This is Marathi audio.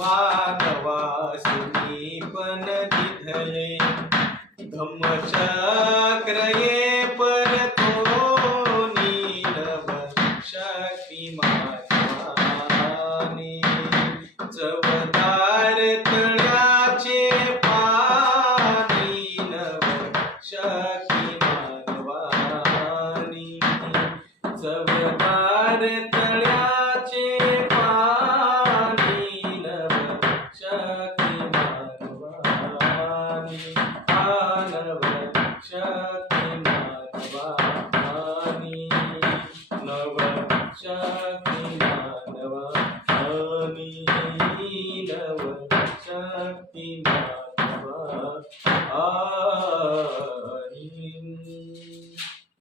मानवासिनी पण तिथले धम्मचक्र ये परतोनी नव शक्ती मानवानी चवदार तळ्याचे पाणी नव शक्ती मानवानी चवदार तळ्याचे पाणी नव शक्ती मानवानी मानव शक्ती मानवानी नव शक्ती मानवानी नव शक्ती